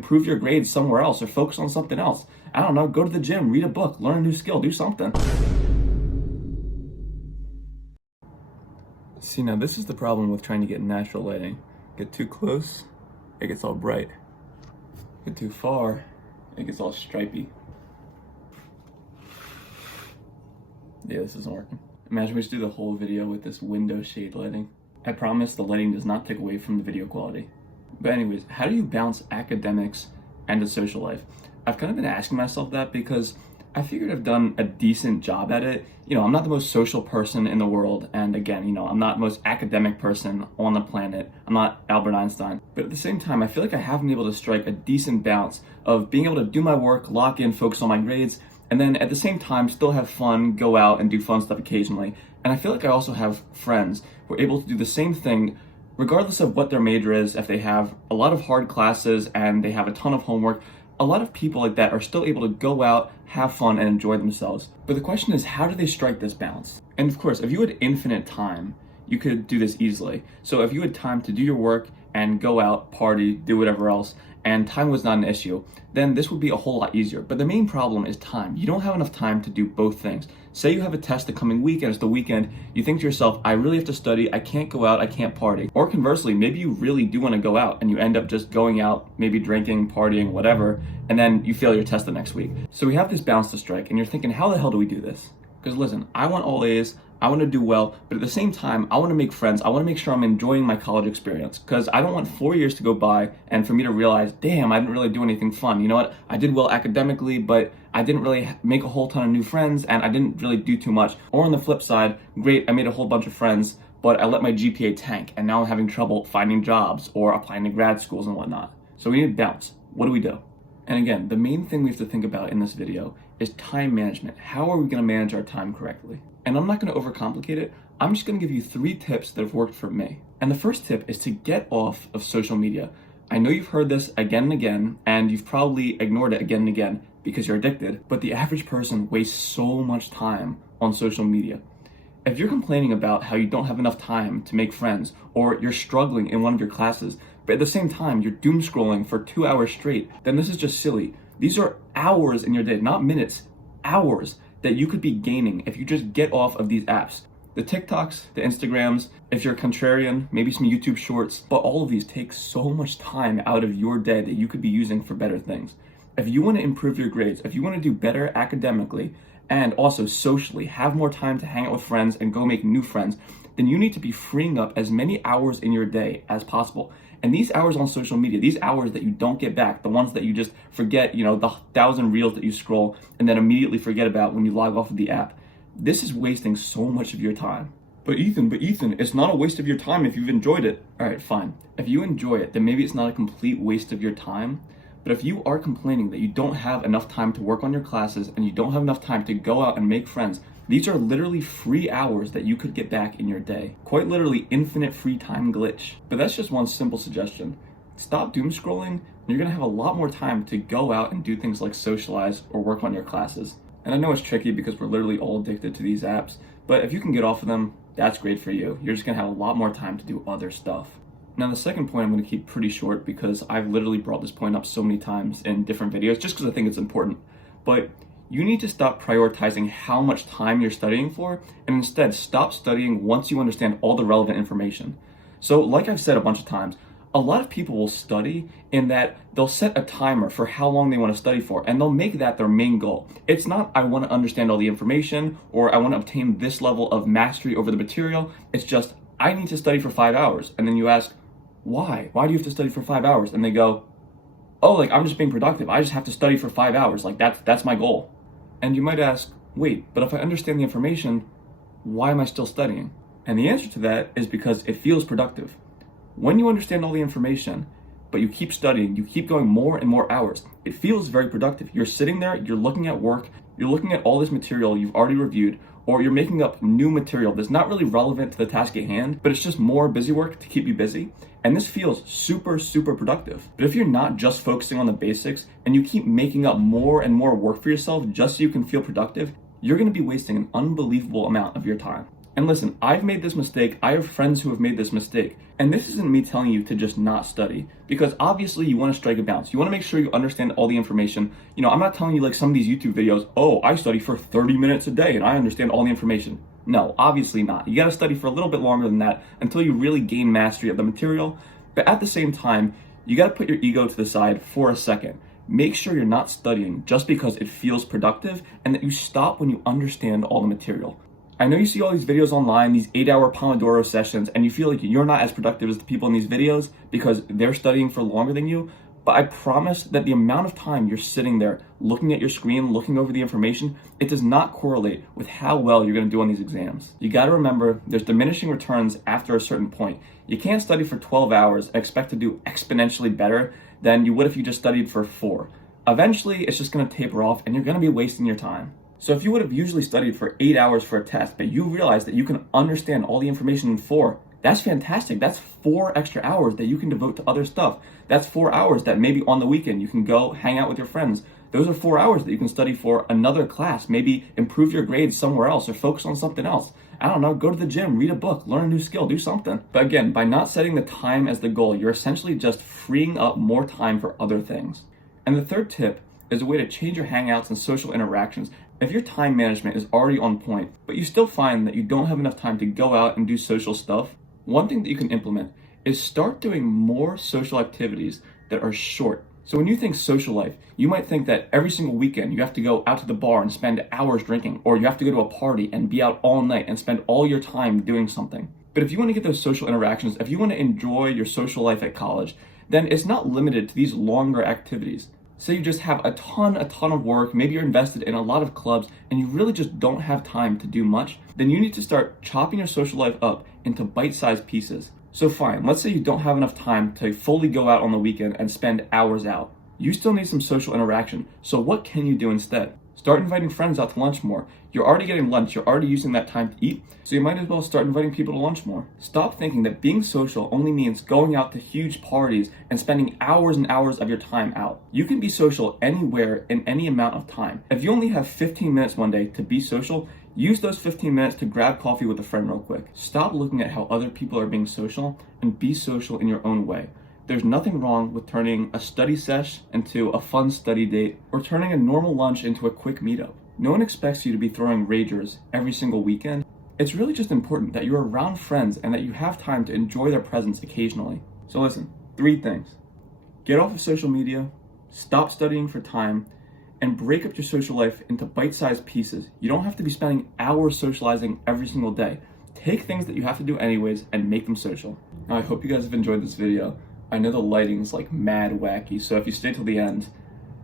improve your grades somewhere else or focus on something else. I don't know, go to the gym, read a book, learn a new skill, do something. See, now this is the problem with trying to get natural lighting. Get too close, it gets all bright. Get too far, it gets all stripy. Yeah, this isn't working. Imagine we just do the whole video with this window shade lighting. I promise the lighting does not take away from the video quality. But anyways, how do you balance academics and a social life? I've kind of been asking myself that because I figured I've done a decent job at it. You know, I'm not the most social person in the world, and again, you know, I'm not the most academic person on the planet. I'm not Albert Einstein. But at the same time, I feel like I have been able to strike a decent balance of being able to do my work, lock in, focus on my grades, and then at the same time still have fun, go out and do fun stuff occasionally. And I feel like I also have friends who are able to do the same thing regardless of what their major is. If they have a lot of hard classes and they have a ton of homework, a lot of people like that are still able to go out, have fun, and enjoy themselves. But the question is, how do they strike this balance? And of course, if you had infinite time, you could do this easily. So if you had time to do your work and go out, party, do whatever else, and time was not an issue, then this would be a whole lot easier. But the main problem is time. You don't have enough time to do both things. Say you have a test the coming week and it's the weekend, you think to yourself, I really have to study, I can't go out, I can't party. Or conversely, maybe you really do want to go out and you end up just going out, maybe drinking, partying, whatever, and then you fail your test the next week. So we have this balance to strike and you're thinking, how the hell do we do this? Because listen, I want all A's, I want to do well, but at the same time, I want to make friends. I want to make sure I'm enjoying my college experience because I don't want 4 years to go by and for me to realize, damn, I didn't really do anything fun. You know what? I did well academically, but I didn't really make a whole ton of new friends and I didn't really do too much. Or on the flip side, great, I made a whole bunch of friends, but I let my GPA tank and now I'm having trouble finding jobs or applying to grad schools and whatnot. So we need balance. What do we do? And again, the main thing we have to think about in this video is time management. How are we going to manage our time correctly? And I'm not going to overcomplicate it. I'm just going to give you 3 tips that have worked for me. And the first tip is to get off of social media. I know you've heard this again and again, and you've probably ignored it again and again because you're addicted, but the average person wastes so much time on social media. If you're complaining about how you don't have enough time to make friends, or you're struggling in one of your classes, but at the same time you're doom scrolling for 2 hours straight, then this is just silly. These are hours in your day, not minutes, hours that you could be gaining if you just get off of these apps. The TikToks, the Instagrams, if you're a contrarian, maybe some YouTube shorts, but all of these take so much time out of your day that you could be using for better things. If you want to improve your grades, if you want to do better academically, and also socially, have more time to hang out with friends and go make new friends, then you need to be freeing up as many hours in your day as possible. And these hours on social media, these hours that you don't get back, the ones that you just forget, you know, the 1,000 reels that you scroll and then immediately forget about when you log off of the app, this is wasting so much of your time. But Ethan, it's not a waste of your time if you've enjoyed it. All right, fine. If you enjoy it, then maybe it's not a complete waste of your time. But if you are complaining that you don't have enough time to work on your classes and you don't have enough time to go out and make friends, these are literally free hours that you could get back in your day. Quite literally infinite free time glitch. But that's just one simple suggestion. Stop doom scrolling and you're gonna have a lot more time to go out and do things like socialize or work on your classes. And I know it's tricky because we're literally all addicted to these apps, but if you can get off of them, that's great for you. You're just gonna have a lot more time to do other stuff. Now the second point I'm going to keep pretty short because I've literally brought this point up so many times in different videos just because I think it's important. But you need to stop prioritizing how much time you're studying for and instead stop studying once you understand all the relevant information. So like I've said a bunch of times, a lot of people will study in that they'll set a timer for how long they want to study for and they'll make that their main goal. It's not I want to understand all the information or I want to obtain this level of mastery over the material. It's just I need to study for 5 hours. And then you ask, why? Why do you have to study for 5 hours? And they go, oh, like I'm just being productive. I just have to study for 5 hours. Like that's my goal. And you might ask, wait, but if I understand the information, why am I still studying? And the answer to that is because it feels productive. When you understand all the information, but you keep studying, you keep going more and more hours, it feels very productive. You're sitting there, you're looking at work, you're looking at all this material you've already reviewed, or you're making up new material that's not really relevant to the task at hand, but it's just more busy work to keep you busy. And this feels super, super productive. But if you're not just focusing on the basics and you keep making up more and more work for yourself just so you can feel productive, you're gonna be wasting an unbelievable amount of your time. And listen, I've made this mistake. I have friends who have made this mistake. And this isn't me telling you to just not study, because obviously you want to strike a balance. You want to make sure you understand all the information. You know, I'm not telling you like some of these YouTube videos, oh, I study for 30 minutes a day and I understand all the information. No, obviously not. You got to study for a little bit longer than that until you really gain mastery of the material. But at the same time, you got to put your ego to the side for a second. Make sure you're not studying just because it feels productive, and that you stop when you understand all the material. I know you see all these videos online, these 8-hour Pomodoro sessions, and you feel like you're not as productive as the people in these videos because they're studying for longer than you. But I promise that the amount of time you're sitting there looking at your screen, looking over the information, it does not correlate with how well you're going to do on these exams. You got to remember, there's diminishing returns after a certain point. You can't study for 12 hours and expect to do exponentially better than you would if you just studied for 4. Eventually, it's just going to taper off and you're going to be wasting your time. So if you would have usually studied for 8 hours for a test, but you realize that you can understand all the information in 4, that's fantastic. That's 4 extra hours that you can devote to other stuff. That's 4 hours that maybe on the weekend you can go hang out with your friends. Those are 4 hours that you can study for another class, maybe improve your grades somewhere else or focus on something else. I don't know, go to the gym, read a book, learn a new skill, do something. But again, by not setting the time as the goal, you're essentially just freeing up more time for other things. And the third tip is a way to change your hangouts and social interactions. If your time management is already on point, but you still find that you don't have enough time to go out and do social stuff, one thing that you can implement is start doing more social activities that are short. So when you think social life, you might think that every single weekend you have to go out to the bar and spend hours drinking, or you have to go to a party and be out all night and spend all your time doing something. But if you want to get those social interactions, if you want to enjoy your social life at college, then it's not limited to these longer activities. Say you just have a ton of work, maybe you're invested in a lot of clubs and you really just don't have time to do much, then you need to start chopping your social life up into bite-sized pieces. So fine, let's say you don't have enough time to fully go out on the weekend and spend hours out. You still need some social interaction, so what can you do instead? Start inviting friends out to lunch more. You're already getting lunch, you're already using that time to eat, so you might as well start inviting people to lunch more. Stop thinking that being social only means going out to huge parties and spending hours and hours of your time out. You can be social anywhere in any amount of time. If you only have 15 minutes one day to be social, use those 15 minutes to grab coffee with a friend real quick. Stop looking at how other people are being social and be social in your own way. There's nothing wrong with turning a study sesh into a fun study date or turning a normal lunch into a quick meetup. No one expects you to be throwing ragers every single weekend. It's really just important that you're around friends and that you have time to enjoy their presence occasionally. So listen, 3 things. Get off of social media, stop studying for time, and break up your social life into bite-sized pieces. You don't have to be spending hours socializing every single day. Take things that you have to do anyways and make them social. Now, I hope you guys have enjoyed this video. I know the lighting's like mad wacky, so if you stay till the end,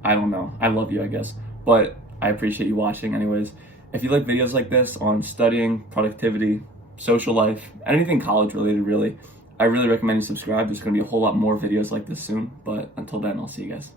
I don't know. I love you, I guess. But I appreciate you watching anyways. If you like videos like this on studying, productivity, social life, anything college related really, I really recommend you subscribe. There's going to be a whole lot more videos like this soon. But until then, I'll see you guys.